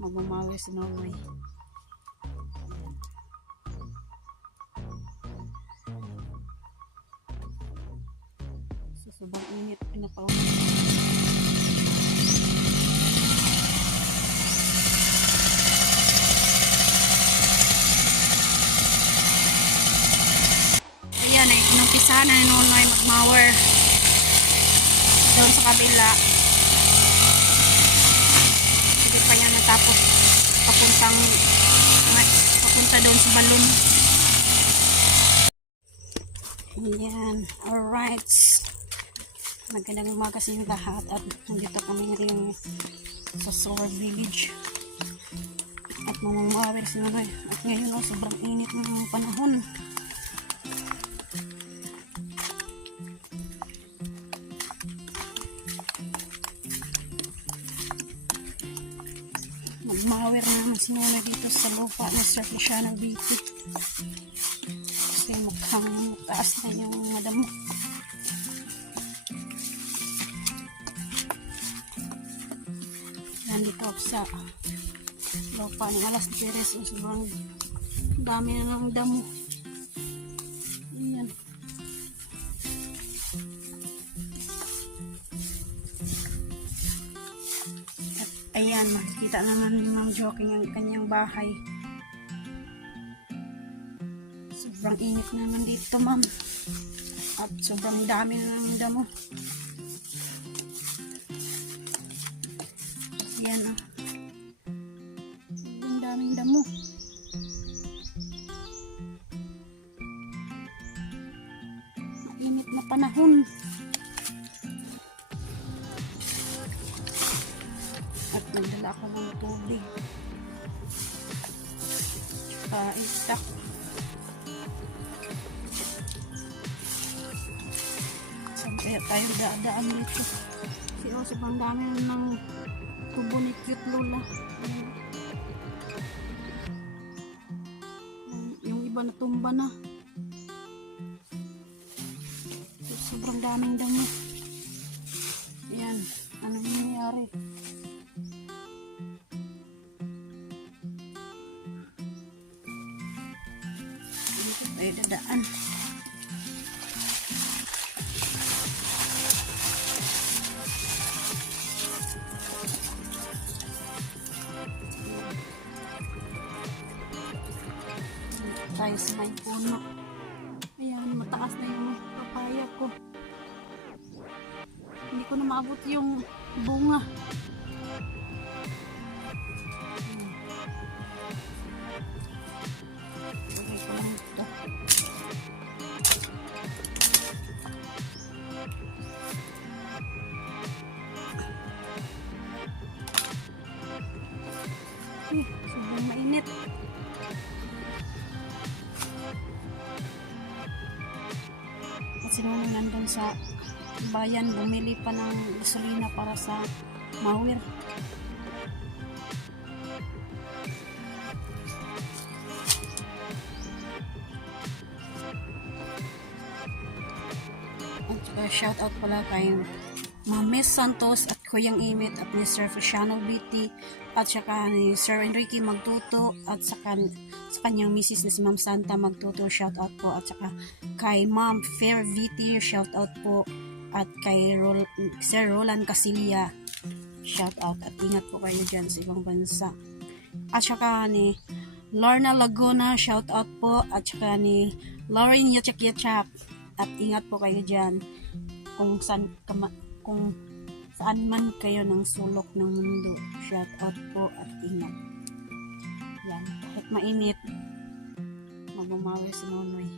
Magmamawi si Nonoy. So, sobrang init, pinapawin. Ayan, inumpisahan na ni Nonoy magmower doon sa kabila. Hindi pa niya natapos papunta doon sa balon. Ayan, alright. Magandang umaga sa inyo lahat at nandito kami ngayon sa Solar Village at mamamawir si Nonoy. At ngayon sobrang init ng panahon. Magmawir na naman si Nonoy dito sa lupa ng Sir Feliciano Beauty. Kasi mukhang taas na yung madamo. Nandito ako sa lupa ni Alas Perez. Sobrang dami na ng damo. Ayan. At ayan, makikita naman ni Ma'am Joking ang kanyang bahay. Sobrang init naman dito, ma'am. At sobrang dami na ng damo. Ayan, oh. Sobrang daming damo. Mainit na panahon. At nagdala ako ng tubig. Tsaka itak. Kaya tayo dadaan dito. Kasi sobrang dami ng tubo ni Cute Lola. Yung iba natumba na. So, sobrang daming damo. Ayan. Anong nangyayari? Dito tayo dadaan. Tayo sa may puno. Ayan, mataas na yung papaya ko. Hindi ko na maabot yung bunga. Okay ko lang ito. Sobrang mainit. At si Nonoy nandun sa bayan, bumili pa ng gasolina para sa mawir. At saka shoutout pala kay Ma'am Santos at Kuyang Imit at ni Sir Feliciano Beauty at saka ni Sir Enrique Magtuto at saka sa kanyang misis na si Ma'am Santa Magtuto, shoutout po, at saka kay Ma'am Fair VT, shoutout po, at kay Sir Roland Casilia, shoutout, at ingat po kayo dyan sa ibang bansa. At saka ni Lorna Laguna, shoutout po, at saka ni Lauren Yachak, at ingat po kayo dyan kung saan man kayo ng sulok ng mundo, shoutout po at ingat. Yan, kahit mainit, magmamawi si Nonoy.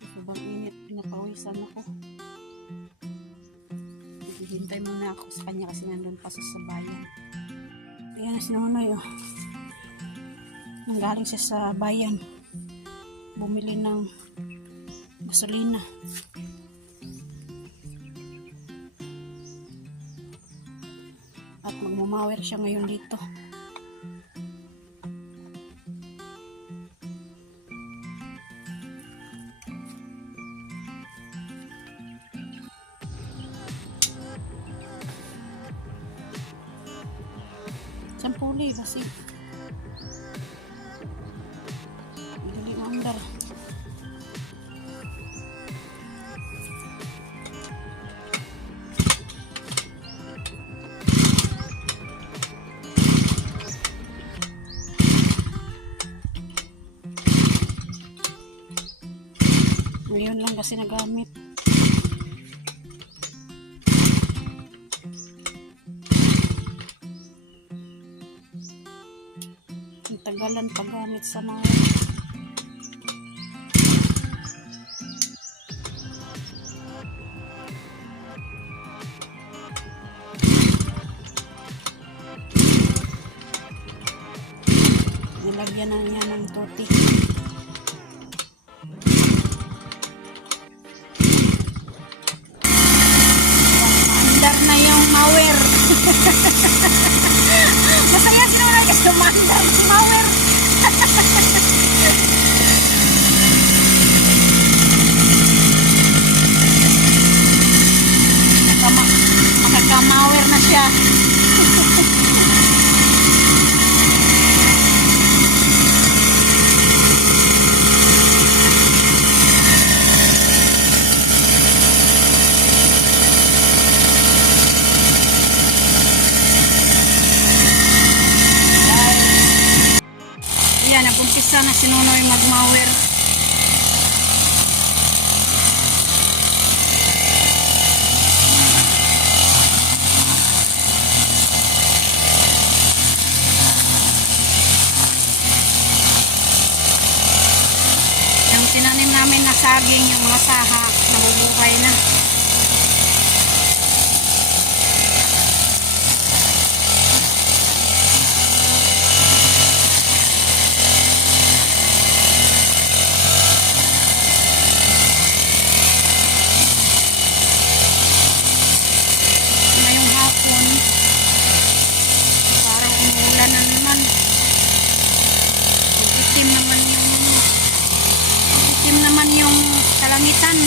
Sobrang init, pinapawisan ako. Hihintay muna ako sa kanya kasi nandun pa sa bayan. Ayan si Nonoy, oh. Nanggaling siya sa bayan, bumili ng gasolina. At magmamawir siya ngayon dito. Sampuli kasi. Dili maandar. Ngayon lang kasi nagamit. Ang tagalan paggamit sa mga nilagyan na niya ng toti. Maandar na yung mower. Masaya siguro kasi maandar si mower. Makaka-mower na siya. Yan, nagumpisa na si Nonoy mag-mower. Yung tinanim namin na saging, yung mga saha, nabubuhay na. Ngayong hapon, parang umuulan na naman. Itim naman yung kalangitan.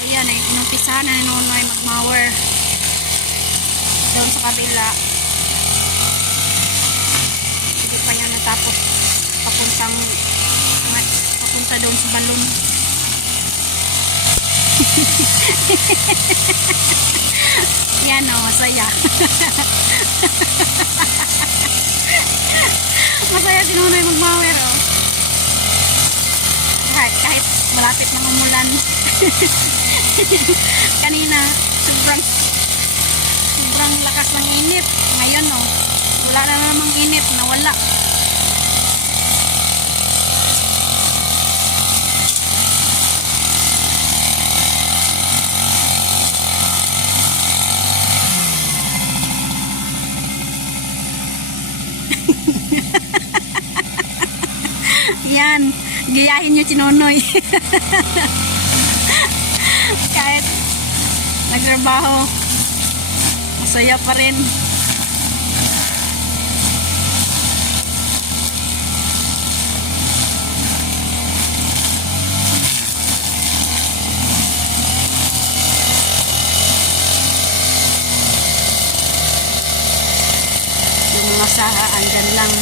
Ayan, ay inumpisahan na noon ay mag-mower doon sa kabila. Hindi pa yan natapos papunta doon sa balon. Yan o, masaya. Masaya si Nonoy mag-mower o. Kahit malapit ng umulan. Kanina sobrang lakas ng init. Ngayon o, wala na namang init, nawala. Yan, giyahin nyo si Nonoy. Kahit nagtrabaho, masaya pa rin. Yung mga saha, andyan lang.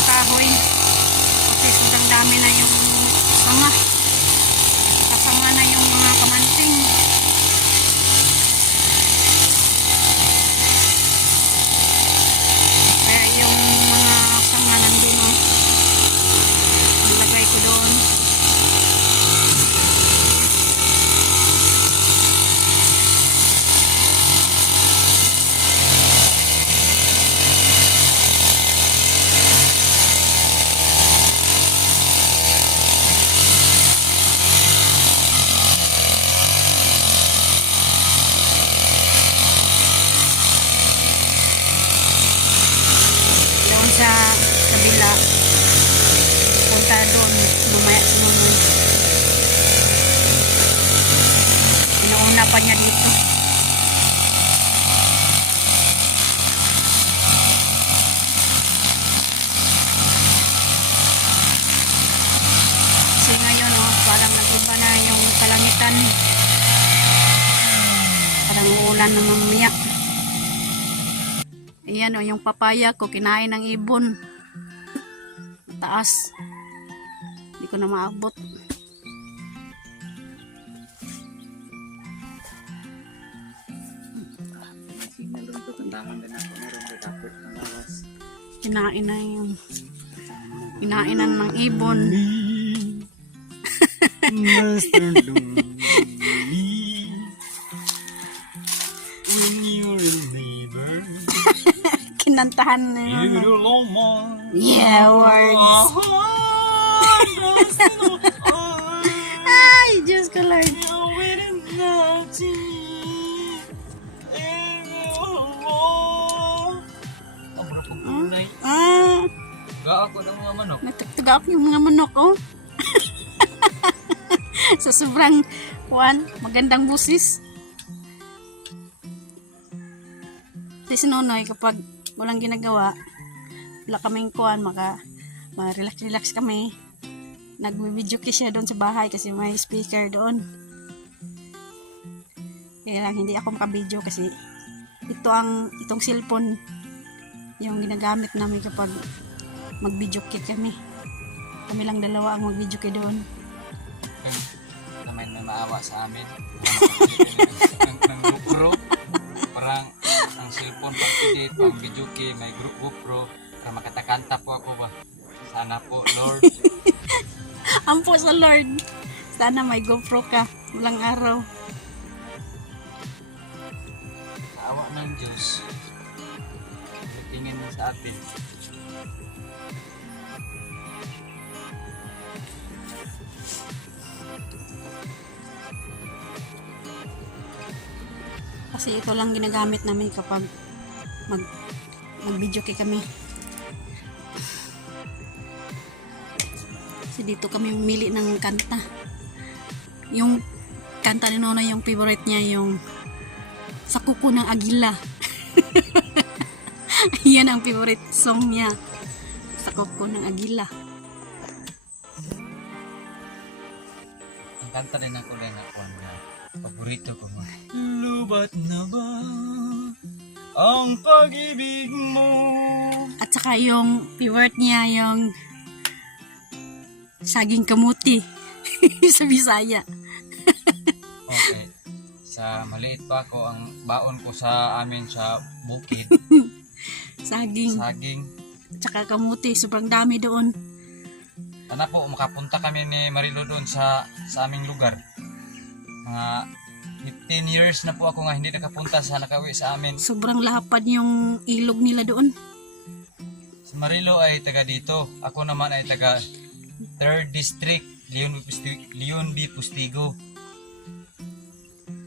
Kahoy kasi sobrang dami na yung sanga, kasama na yung mga kamanting. Kaya yung mga sanga nandun o, nilagay ko doon. niya dito. Kasi ngayon, oh, parang nag-iba na yung kalangitan. Parang uulan na mamaya. Ayan, oh, yung papaya ko, kinain ng ibon. Mataas. Hindi ko na maabot. Kinainan ng ibon. Mr. Lonely, when you're a neighbor, Kinantahan na you yun. don't know more. Yeah, words. Ay, Diyos ko Lord. Ah, Ga ako ng mga manok. nagtagtaga ako yung mga manok, oh. Sa sobrang, magandang busis. Kasi si Nonoy, kapag walang ginagawa, wala kaming ma-relax kami. Nag-video siya doon sa bahay kasi may speaker doon. Kaya lang hindi ako makabidyo kasi itong cellphone yung ginagamit namin kapag mag-video kami. Kami lang dalawa ang mag-video doon. May maawa sa amin. Ng GoPro. Parang ang cellphone, pang edit, pang video key, may GoPro. Para makatakanta po ako ba. Sana po, Lord. Ampo sa Lord. Sana may GoPro ka. Walang araw. Awa ng Diyos. Tingin mo sa atin. Kasi ito lang ginagamit namin kapag mag-video kami. Kasi dito kami umili ng kanta. Yung kanta ni Nono, yung favorite niya, yung Sa Kuko ng Agila. Yan ang favorite song niya. Sa Kuko ng Agila. Ang kanta rin ako rin ako na paborito ko mo. Lubat na ba ang pag-ibig mo? At saka yung favorite niya, yung Saging Kamuti. Sa Bisaya. Okay. Sa maliit pa ako, ang baon ko sa amin sa bukid. Saging. Saging. At saka kamuti. Sobrang dami doon. Sana po, makapunta kami ni Marilo doon sa aming lugar. Mga 15 years na po ako nga hindi nakapunta sa nakauwi sa amin. Sobrang lapad yung ilog nila doon. Si Marilo ay taga dito. Ako naman ay taga 3rd District, Leon B. Pustigo.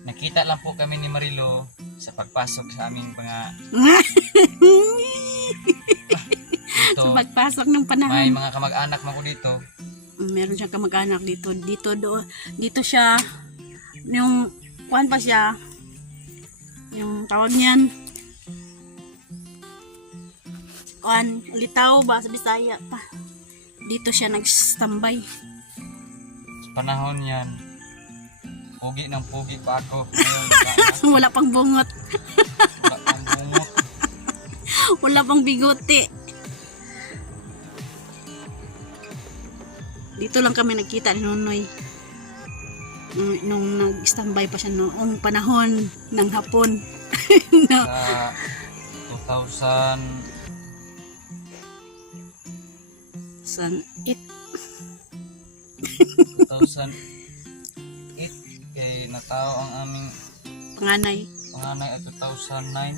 Nakita lang po kami ni Marilo sa pagpasok sa aming mga dito. Sa pagpasok ng May panahon. mga kamag-anak mo ko dito. Meron siyang kamag-anak dito. Dito siya. Yung kuhan pa siya. Yung tawag niyan. Kuhan. Litaw ba sa Bisaya pa. Dito siya nag-standby. Sa panahon yan, pugi ng pugi pa ako. Ngayon, Wala pang bungot. wala pang bungot. Wala pang bigote. Dito lang kami nagkita ni Nonoy. Nung nag-standby pa siya noong panahon ng hapon. No. Sa 2008. 2008 kay natao ang aming Panganay. panganay at 2009.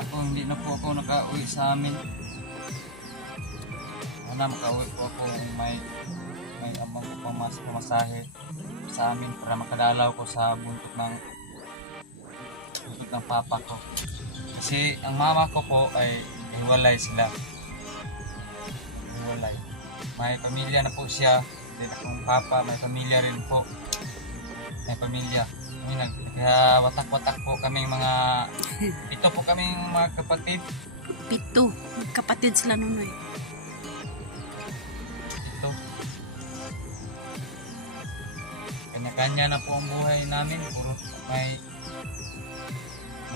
Ako hindi na po ako nakauwi sa amin. Sana makauwi po ako kung may amang ko pamasahe sa amin para makadalaw ko sa buntot ng utot ng papa ko. Kasi ang mama ko po ay hiwalay sila. Hiwalay. May pamilya na po siya. Then akong papa, may pamilya rin po. May pamilya. Kami kaya watak-watak po kaming mga, ito po kaming mga kapatid. 7 kapatid sila nunoy. Ito. Kanya-kanya na po ang buhay namin. Puro may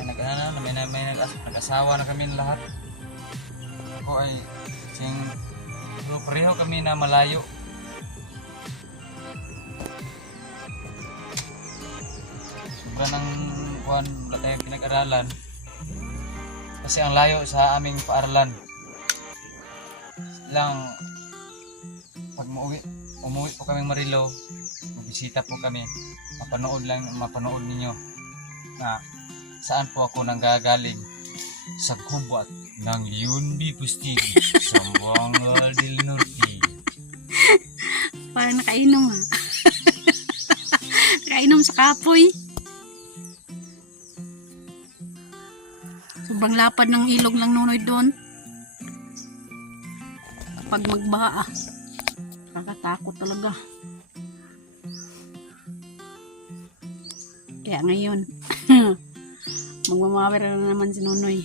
nag-asawa na kami lahat. Ako ay pero pareho kami na malayo. Sobra ng wala tayong pinag-aralan. Kasi ang layo sa aming paaralan. Lang pag umuwi po kami Marilo, magbisita po kami, mapanood ninyo na saan po ako nanggagaling, sa gubat ng Yunbi Pustigi, Zamboanga del Norte. Parang nakainom ha. Nakainom sa kapoy. Sobrang lapad ng ilog lang nunoy doon. Kapag magbaha nakakatakot talaga. Kaya ngayon magmamawer na naman si Nonoy.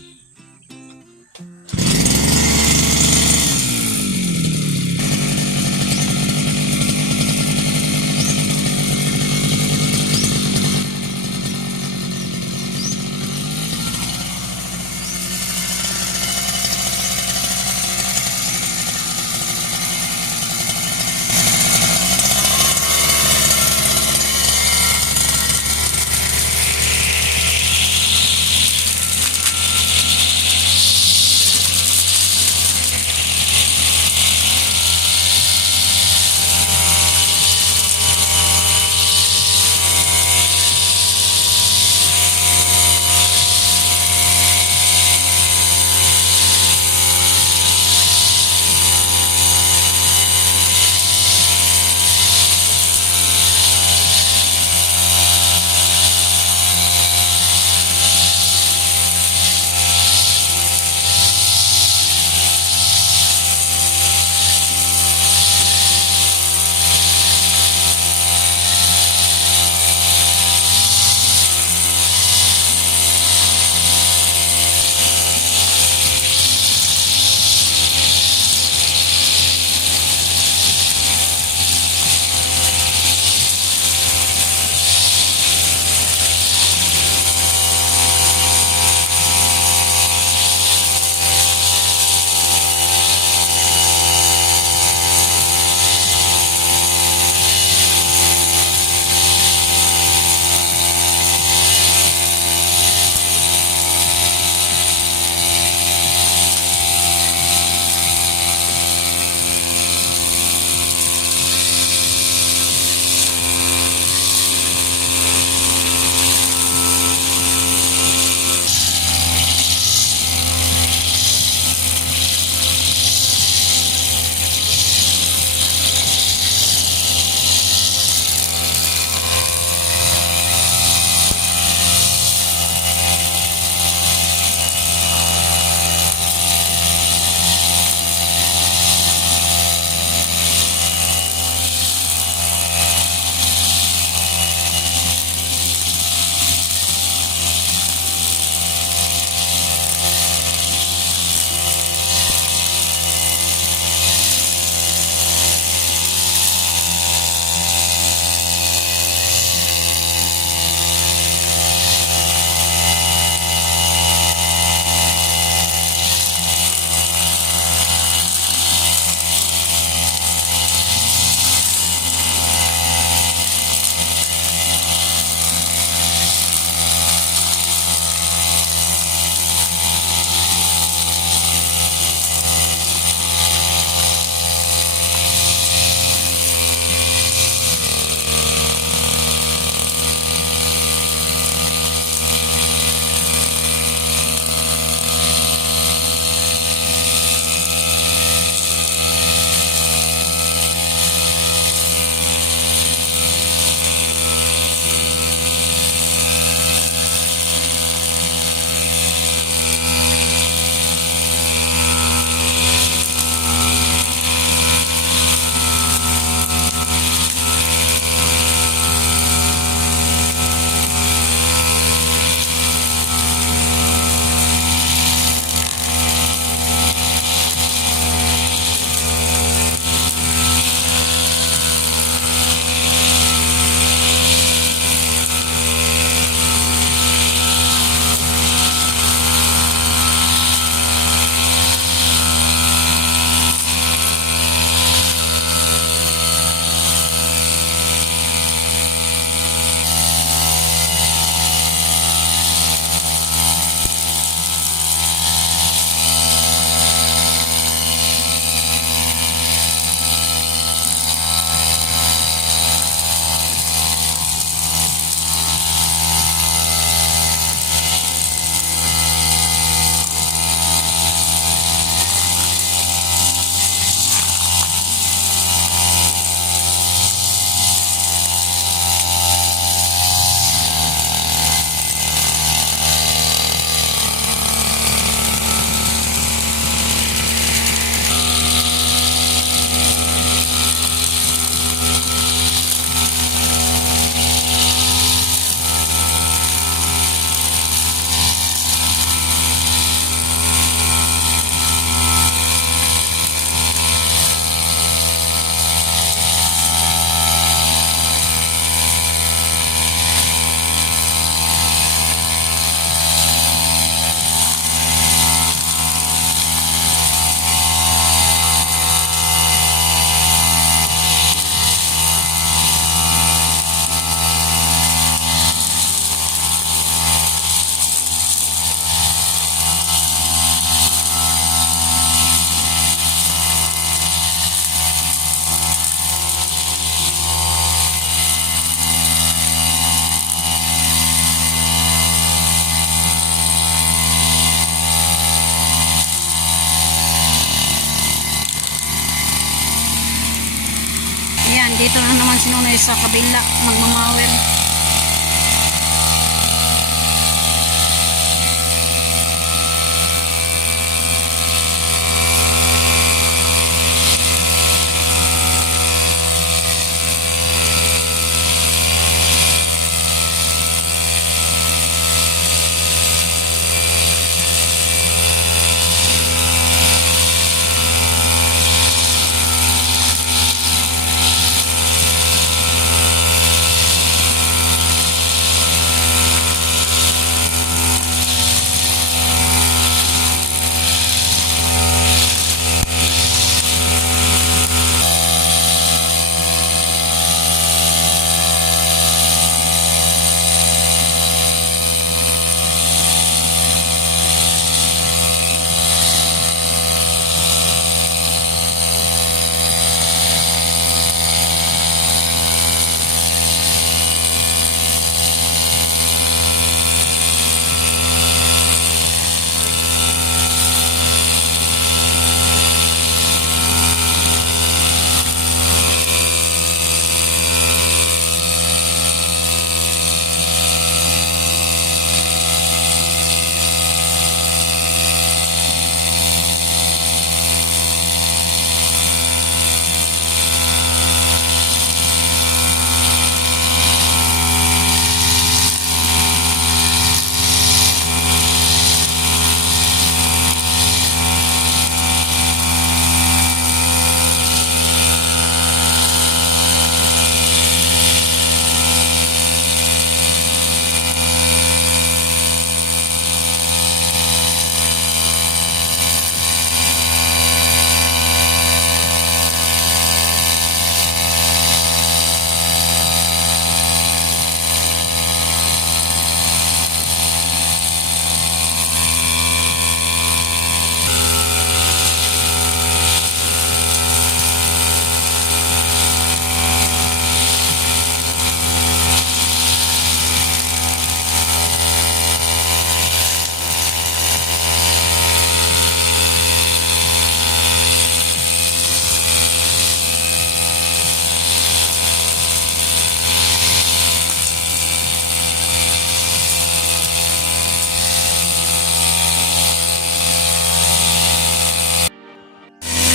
Nonoy sa kabila, magmamawir.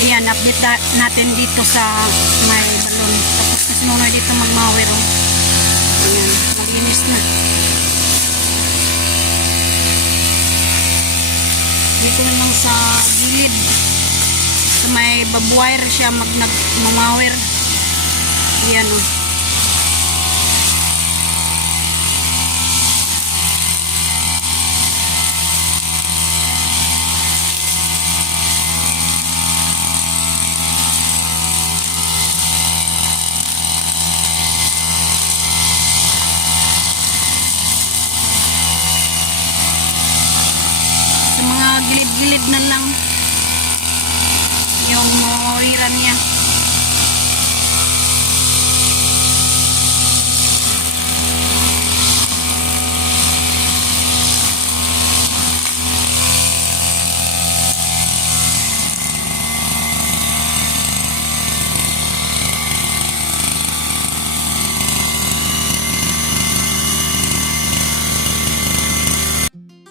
Ayan, update natin dito sa may balon. Tapos na sinunoy dito magmawir. Oh. Ayan, maglinis na. Dito na lang sa gilid. Sa may babwire siya magmamawir. Ayan o. Oh. Gilid na lang yung mawiran niya.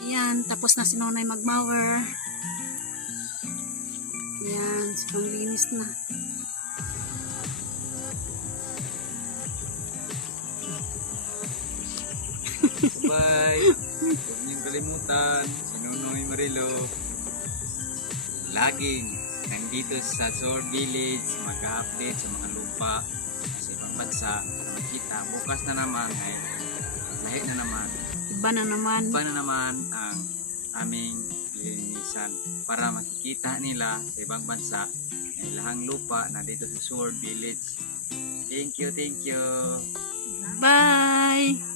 Ayan, tapos na si Nonoy magmower. Ayan, panglinis na. Bye! Huwag niyong kalimutan, si Nonoy Marilo. Laging nandito sa Sword Village, mag-update sa mga lupa sa ibang bansa para makita. Bukas na naman ay lahi na naman. Iba na naman ang aming linisan para makikita nila sa ibang bansa ang lahang lupa na dito sa Sword Village. Thank you. Bye!